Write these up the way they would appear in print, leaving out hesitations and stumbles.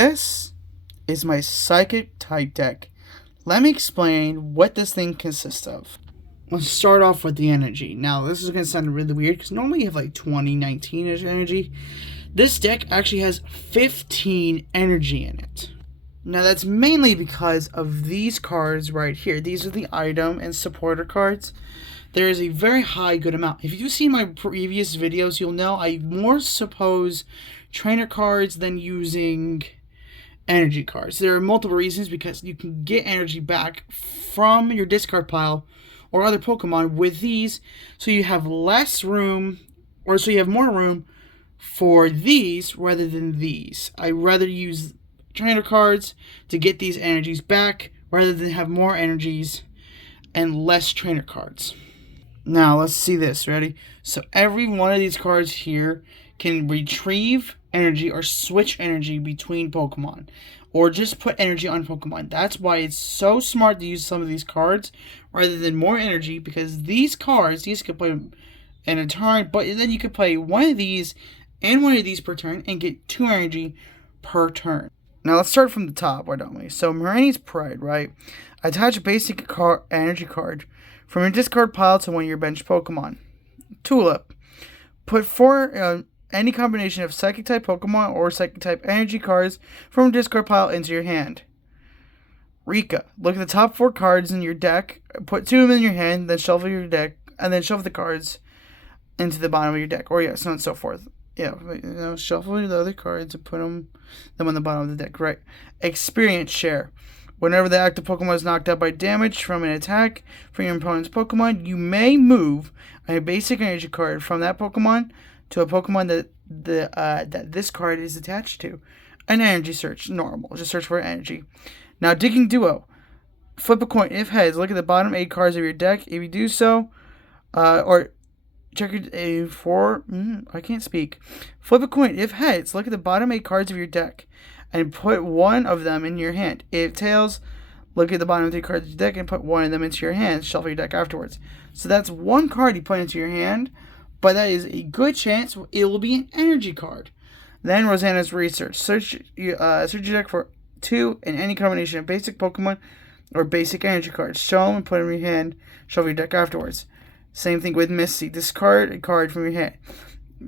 this is my Psychic type deck. Let me explain what this thing consists of. Let's start off with the energy. Now, this is going to sound really weird because normally you have like 20, 19-ish energy. This deck actually has 15 energy in it. Now, that's mainly because of these cards right here. These are the item and supporter cards. There is a very high good amount. If you've seen my previous videos, you'll know I more suppose trainer cards than using energy cards. There are multiple reasons, because you can get energy back from your discard pile or other Pokemon with these, so you have less room, or so you have more room for these rather than these. I rather use trainer cards to get these energies back rather than have more energies and less trainer cards. Now let's see this. Ready? So every one of these cards here can retrieve energy or switch energy between Pokemon, or just put energy on Pokemon. That's why it's so smart to use some of these cards rather than more energy, because these cards, these could play in a turn, but then you could play one of these and one of these per turn and get 2 energy per turn. Now let's start from the top, why don't we? So Marnie's Pride, right? Attach a basic energy card from your discard pile to one of your bench Pokemon. Tulip. Put 4 any combination of Psychic type Pokemon or Psychic type energy cards from a discard pile into your hand. Rika. Look at the top 4 cards in your deck, put 2 of them in your hand, then shuffle your deck, and then shuffle the cards into the bottom of your deck. Or so on and so forth. Yeah, shuffle the other cards and put them on the bottom of the deck. Right. Experience share. Whenever the active Pokemon is knocked out by damage from an attack from your opponent's Pokemon, you may move a basic energy card from that Pokemon to a Pokemon that this card is attached to. An energy search, normal. Just search for energy. Now, Digging Duo. Flip a coin. If heads, look at the bottom 8 cards of your deck. If you do so, or check your I can't speak. Flip a coin. If heads, look at the bottom 8 cards of your deck and put 1 of them in your hand. If tails, look at the bottom 3 cards of your deck and put 1 of them into your hand. Shuffle your deck afterwards. So that's 1 card you put into your hand, but that is a good chance it will be an energy card. Then Rosanna's Research. Search your deck for 2 in any combination of basic Pokemon or basic energy cards. Show them and put them in your hand. Shuffle your deck afterwards. Same thing with Misty. Discard a card from your hand.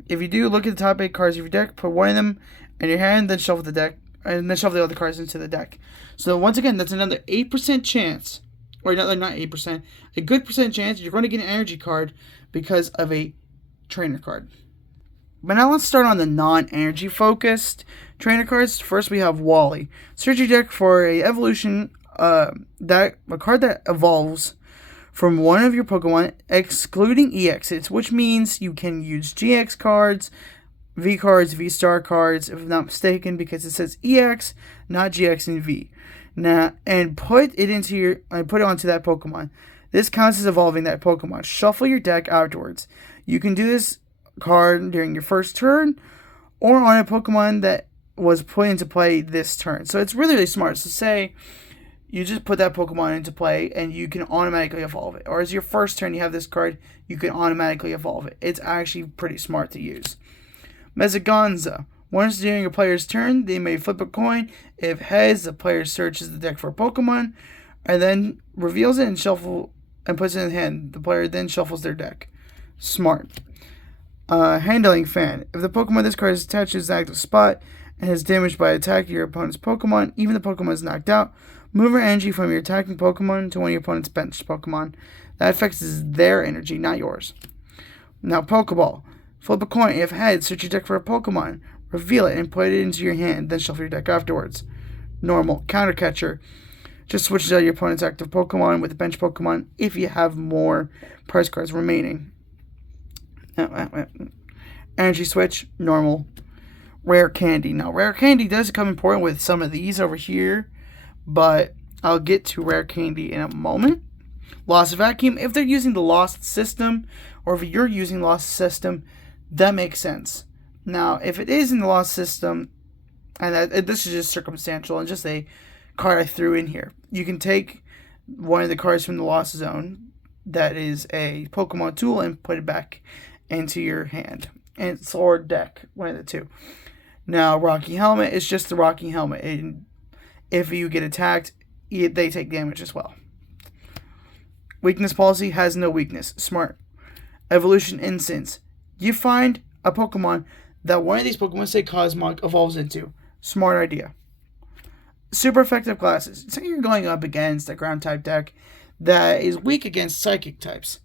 If you do, look at the top 8 cards of your deck, put 1 of them in your hand, then shuffle the deck, and then shuffle the other cards into the deck. So once again, that's another 8% chance, or not 8%, a good percent chance you're going to get an energy card because of a trainer card. But now let's start on the non-energy focused trainer cards. First we have Wally. Search your deck for a evolution, a card that evolves from one of your Pokemon, excluding EXs, which means you can use GX cards, V cards, V-Star cards, if I'm not mistaken, because it says EX, not GX and V. Now, and put it onto that Pokemon. This counts as evolving that Pokemon. Shuffle your deck afterwards. You can do this card during your first turn, or on a Pokemon that was put into play this turn. So it's really, really smart. So say you just put that Pokemon into play and you can automatically evolve it. Or as your first turn you have this card, you can automatically evolve it. It's actually pretty smart to use. Mezagonza. Once during a player's turn, they may flip a coin. If heads, the player searches the deck for a Pokemon and then reveals it and puts it in the hand. The player then shuffles their deck. Smart. Handling Fan. If the Pokemon this card is attached to its active spot and is damaged by attack your opponent's Pokemon, even the Pokemon is knocked out, move your energy from your attacking Pokemon to one of your opponent's bench Pokemon. That affects their energy, not yours. Now, Pokeball. Flip a coin. If heads, search your deck for a Pokemon. Reveal it and put it into your hand, then shuffle your deck afterwards. Normal. Counter Catcher. Just switch out your opponent's active Pokemon with a bench Pokemon if you have more prize cards remaining. Energy Switch. Normal. Rare Candy. Now, Rare Candy does become important with some of these over here, but I'll get to Rare Candy in a moment. Lost Vacuum. If they're using the Lost system, or if you're using Lost system, that makes sense. Now, if it is in the Lost system, and this is just circumstantial and just a card I threw in here, you can take one of the cards from the Lost Zone that is a Pokemon tool and put it back into your hand. And or deck, one of the two. Now, Rocky Helmet is just the Rocky Helmet. And if you get attacked, they take damage as well. Weakness Policy has no weakness. Smart. Evolution Instance. You find a Pokemon that one of these Pokemon, say Cosmog, evolves into. Smart idea. Super effective classes. So you're going up against a ground type deck that is weak against psychic types.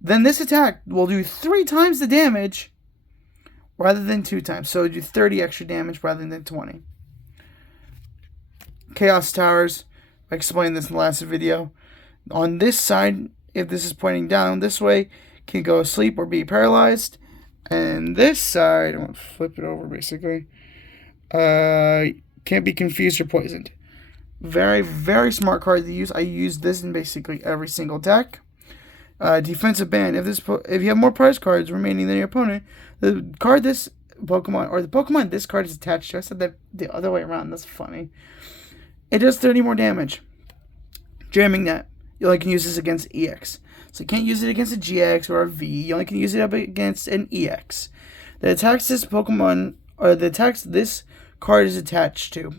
Then this attack will do 3 times the damage rather than 2 times. So it'll do 30 extra damage rather than 20. Chaos Towers. I explained this in the last video. On this side, if this is pointing down this way, can go asleep or be paralyzed. And this side, I'm going to flip it over basically, can't be confused or poisoned. Very, very smart card to use. I use this in basically every single deck. Defensive Ban. If you have more prize cards remaining than your opponent, the card this Pokemon, or the Pokemon this card is attached to, I said that the other way around, that's funny. It does 30 more damage. Jamming Net. You only can use this against EX. So you can't use it against a GX or a V. You only can use it up against an EX. The attacks this Pokemon, or the attacks this card is attached to.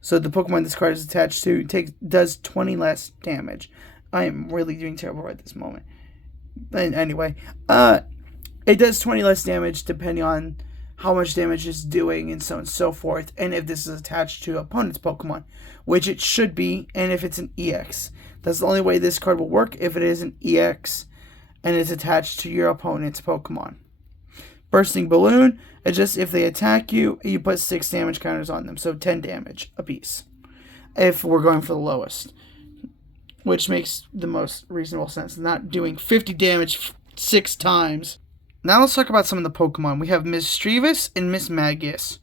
So the Pokemon this card is attached to does 20 less damage. I am really doing terrible right this moment. And anyway, it does 20 less damage depending on how much damage it's doing and so on and so forth. And if this is attached to opponent's Pokemon, which it should be, and if it's an EX. That's the only way this card will work, if it is an EX and it's attached to your opponent's Pokemon. Bursting Balloon, it's just if they attack you, you put 6 damage counters on them, so 10 damage apiece. If we're going for the lowest, which makes the most reasonable sense, not doing 50 damage 6 times. Now let's talk about some of the Pokemon. We have Misdreavus and Mismagius.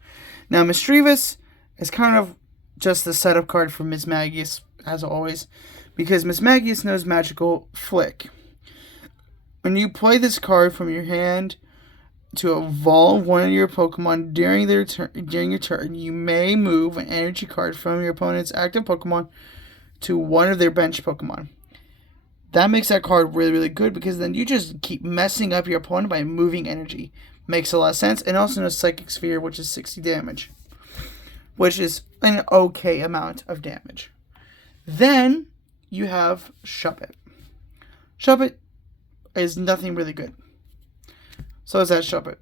Now Misdreavus is kind of just the setup card for Mismagius, as always, because Mismagius knows Magical Flick. When you play this card from your hand to evolve one of your Pokemon during your turn, you may move an energy card from your opponent's active Pokemon to one of their bench Pokemon. That makes that card really, really good, because then you just keep messing up your opponent by moving energy. Makes a lot of sense. And also knows Psychic Sphere, which is 60 damage, which is an okay amount of damage. Then you have Shuppet. Shuppet is nothing really good. So is that Shuppet.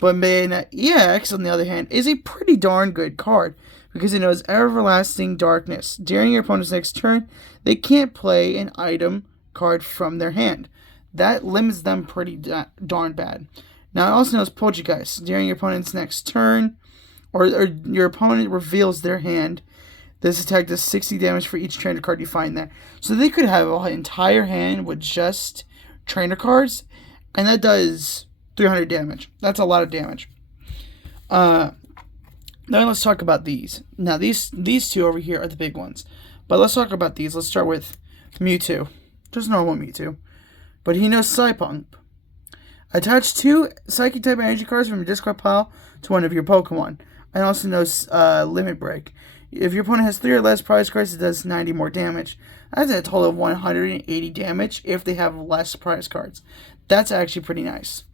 But EX, on the other hand, is a pretty darn good card, because it knows Everlasting Darkness. During your opponent's next turn, they can't play an item card from their hand. That limits them pretty darn bad. Now it also knows Poltergeist. During your opponent's next turn, or your opponent reveals their hand, this attack does 60 damage for each trainer card you find there. So they could have an entire hand with just trainer cards, and that does 300 damage. That's a lot of damage. Now let's talk about these. Now these two over here are the big ones. But let's talk about these. Let's start with Mewtwo. Just normal Mewtwo. But he knows Psy Pump. Attach 2 Psychic type energy cards from your discard pile to one of your Pokemon. And also knows Limit Break. If your opponent has 3 or less prize cards, it does 90 more damage. That's a total of 180 damage if they have less prize cards. That's actually pretty nice.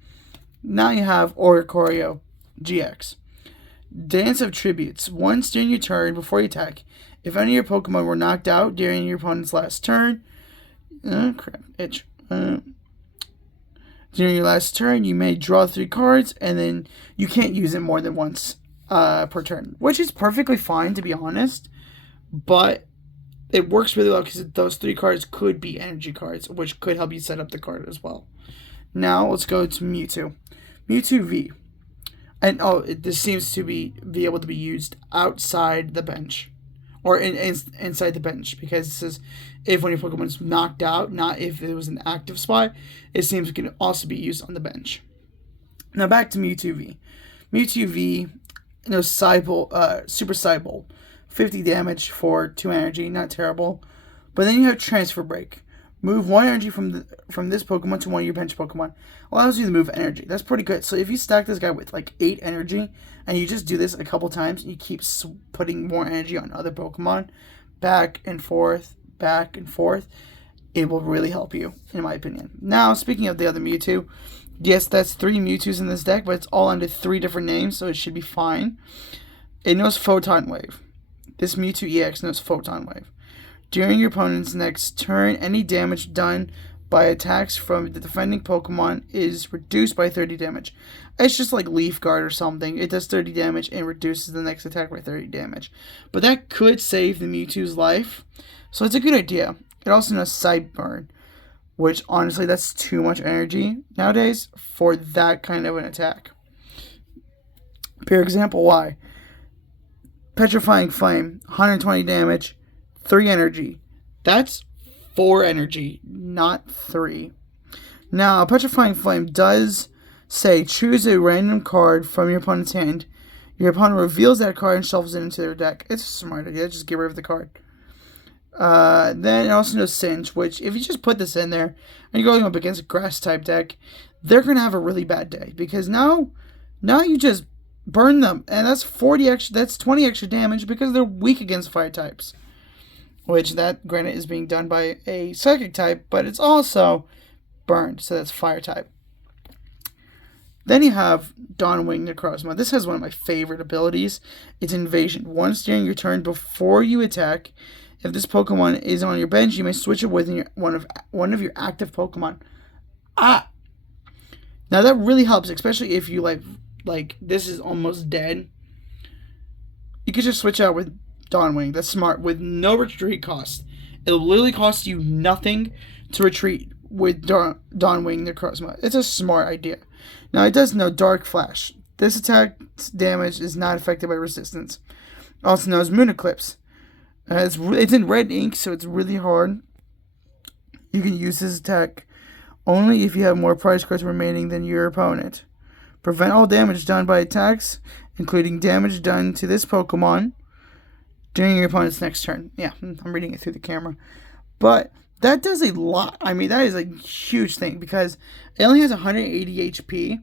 Now you have Oricorio GX. Dance of Tributes. Once during your turn, before you attack, if any of your Pokemon were knocked out during your opponent's last turn, during your last turn, you may draw 3 cards, and then you can't use it more than once per turn, which is perfectly fine, to be honest, but it works really well because those 3 cards could be energy cards, which could help you set up the card as well. Now let's go to Mewtwo. Mewtwo V. And this seems to be able to be used outside the bench, or inside the bench, because it says if one of your Pokemon is knocked out, not if it was an active spot. It seems it can also be used on the bench. Now back to Mewtwo V. Mewtwo V, Super Cybolt, 50 damage for 2 energy, not terrible. But then you have Transfer Break. Move 1 energy from this Pokemon to one of your bench Pokemon. Allows you to move energy. That's pretty good. So if you stack this guy with like 8 energy, and you just do this a couple times, and you keep putting more energy on other Pokemon, back and forth, it will really help you, in my opinion. Now, speaking of the other Mewtwo, Yes, that's 3 Mewtwo's in this deck, but it's all under 3 different names, so it should be fine. It knows Photon Wave. This Mewtwo EX knows Photon Wave. During your opponent's next turn, any damage done by attacks from the defending Pokemon is reduced by 30 damage. It's just like Leaf Guard or something. It does 30 damage and reduces the next attack by 30 damage. But that could save the Mewtwo's life, so it's a good idea. It also knows Sideburn, which honestly, that's too much energy nowadays for that kind of an attack. For example, why? Petrifying Flame, 120 damage, 3 energy. That's 4 energy, not 3. Now, Petrifying Flame does say choose a random card from your opponent's hand. Your opponent reveals that card and shuffles it into their deck. It's a smart idea. Just get rid of the card. Then it also knows Singe, which if you just put this in there and you're going up against a grass type deck, they're going to have a really bad day because now you just burn them, and that's 20 extra damage because they're weak against fire types. Which that granted is being done by a psychic type, but it's also burned, so that's fire type. Then you have Dawnwing Necrozma. This has one of my favorite abilities. It's Invasion. Once during your turn before you attack, if this Pokemon is on your bench, you may switch it with one of your active Pokemon. Now that really helps, especially if you like this is almost dead. You could just switch out with Dawnwing. That's smart with no retreat cost. It'll literally cost you nothing to retreat with Dawnwing Necrozma. It's a smart idea. Now it does know Dark Flash. This attack's damage is not affected by resistance. Also knows Moon Eclipse. It's in red ink, so it's really hard. You can use this attack only if you have more prize cards remaining than your opponent. Prevent all damage done by attacks, including damage done to this Pokemon during your opponent's next turn. Yeah, I'm reading it through the camera. But that does a lot. I mean, that is a huge thing because it only has 180 HP.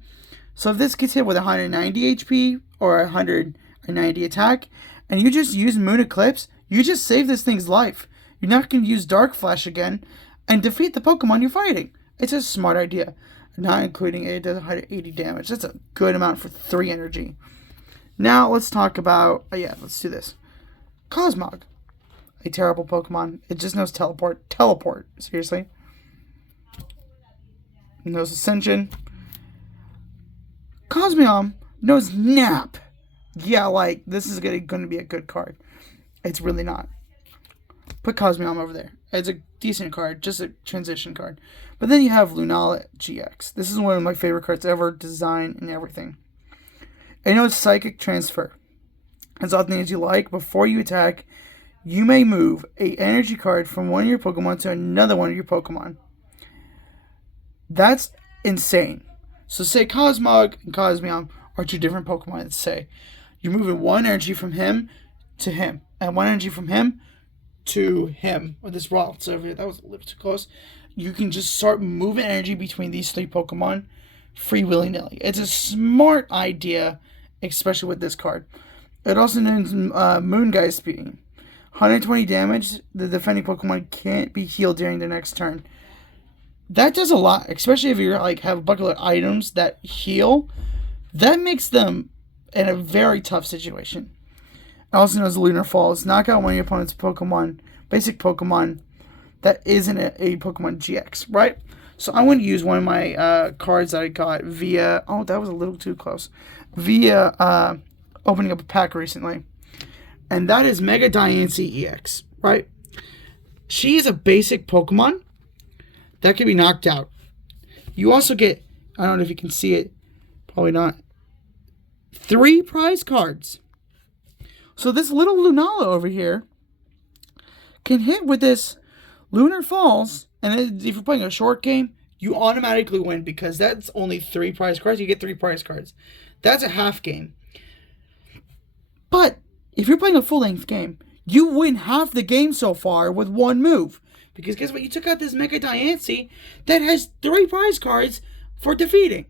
So if this gets hit with 190 HP or 190 attack, and you just use Moon Eclipse, you just save this thing's life. You're not going to use Dark Flash again and defeat the Pokemon you're fighting. It's a smart idea. Not including it does 180 damage. That's a good amount for 3 energy. Now let's talk about... let's do this. Cosmog. A terrible Pokemon. It just knows Teleport. Teleport. Seriously. It knows Ascension. Cosmium knows Nap. Yeah, like, this is going to be a good card. It's really not. Put Cosmium over there. It's a decent card, just a transition card. But then you have Lunala GX. This is one of my favorite cards ever, design and everything. I know it's Psychic Transfer. As often as you like, before you attack, you may move a energy card from one of your Pokemon to another one of your Pokemon. That's insane. So say Cosmog and Cosmium are 2 different Pokemon. Let's say you're moving 1 energy from him to him, and 1 energy from him to him. With this Ralts over here, that was a little too close. You can just start moving energy between these 3 Pokemon free willy-nilly. It's a smart idea, especially with this card. It also knows Moongeist Beam. 120 damage, the defending Pokemon can't be healed during the next turn. That does a lot, especially if you have a bucket of items that heal. That makes them in a very tough situation. It also knows Lunar Falls. Knock out one of your opponent's Pokemon, basic Pokemon, that isn't a Pokemon GX, right? So I'm going to use one of my cards that I got via... Oh, that was a little too close. Via opening up a pack recently. And that is Mega Diancie EX, right? She is a basic Pokemon that can be knocked out. You also get... I don't know if you can see it. Probably not. 3 prize cards. So this little Lunala over here can hit with this Lunar Falls, and if you're playing a short game, you automatically win because that's only 3 prize cards. You get 3 prize cards. That's a half game. But if you're playing a full-length game, you win half the game so far with 1 move. Because guess what? You took out this Mega Diancie that has 3 prize cards for defeating.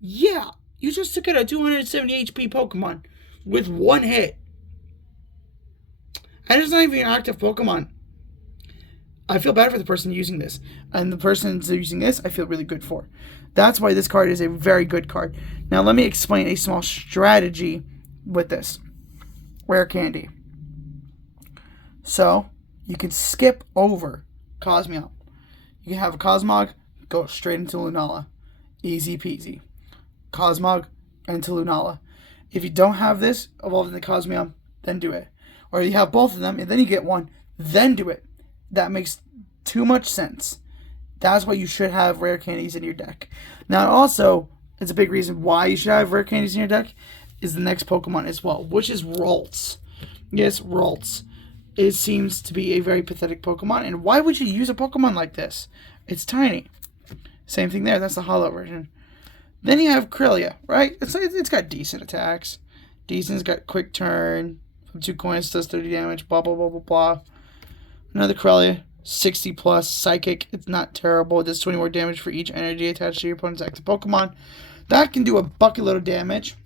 Yeah, you just took out a 270 HP Pokemon with 1 hit. And it's not even an active Pokemon. I feel bad for the person using this. And the person using this, I feel really good for. That's why this card is a very good card. Now let me explain a small strategy with this. Rare Candy. So, you can skip over Cosmog. You can have a Cosmog, go straight into Lunala. Easy peasy. Cosmog into Lunala. If you don't have this, evolved into Cosmium, then do it. Or you have both of them, and then you get one, then do it. That makes too much sense. That's why you should have rare candies in your deck. Now, also, it's a big reason why you should have rare candies in your deck is the next Pokemon as well, which is Ralts. Yes, Ralts. It seems to be a very pathetic Pokemon, and why would you use a Pokemon like this? It's tiny. Same thing there, that's the hollow version. Then you have Kirlia, right? It's got decent attacks. Decent's got quick turn, from 2 coins does 30 damage, blah, blah, blah, blah, blah. Another Kirlia, 60 plus, Psychic. It's not terrible. It does 20 more damage for each energy attached to your opponent's active Pokemon. That can do a bucket load of damage.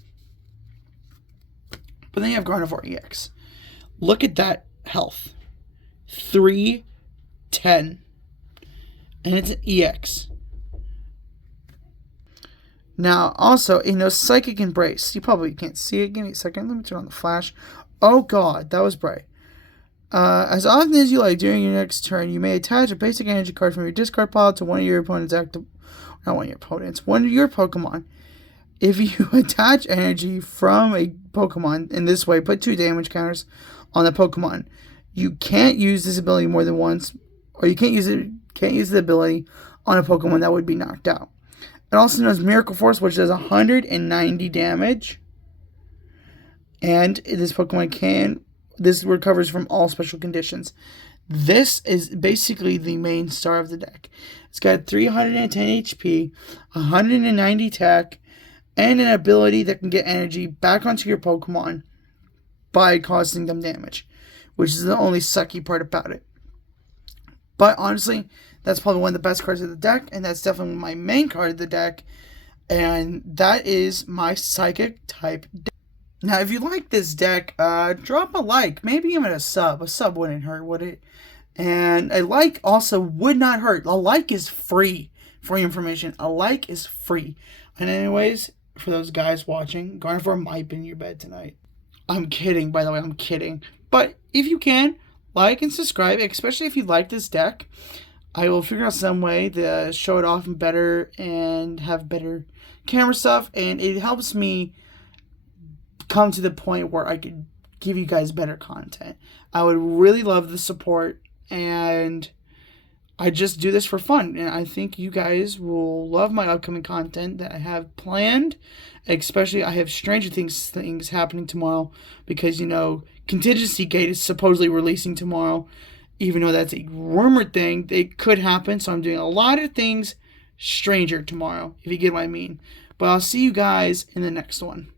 But then you have Gardevoir EX. Look at that health. 310. And it's an EX. Now, also, Psychic Embrace. You probably can't see it. Give me a second. Let me turn on the flash. Oh, God. That was bright. As often as you like during your next turn, you may attach a basic energy card from your discard pile to one of your opponent's one of your Pokemon. If you attach energy from a Pokemon in this way, put 2 damage counters on the Pokemon. You can't use this ability more than once, or you can't use the ability on a Pokemon that would be knocked out. It also knows Miracle Force, which does 190 damage. And this Pokemon this recovers from all special conditions. This is basically the main star of the deck. It's got 310 HP, 190 attack, and an ability that can get energy back onto your Pokemon by causing them damage, which is the only sucky part about it. But honestly, that's probably one of the best cards of the deck, and that's definitely my main card of the deck, and that is my Psychic type deck. Now, if you like this deck, drop a like, maybe even a sub. A sub wouldn't hurt, would it? And a like also would not hurt. A like is free. Free information. A like is free. And anyways, for those guys watching, Gardevoir might be in your bed tonight. I'm kidding, by the way, I'm kidding. But if you can, like and subscribe, especially if you like this deck. I will figure out some way to show it off better and have better camera stuff. And it helps me come to the point where I could give you guys better content. I would really love the support, and I just do this for fun, and I think you guys will love my upcoming content that I have planned. Especially I have Stranger Things happening tomorrow, because Contingency Gate is supposedly releasing tomorrow, even though that's a rumored thing. It could happen, so I'm doing a lot of things Stranger tomorrow, if you get what I mean. But I'll see you guys in the next one.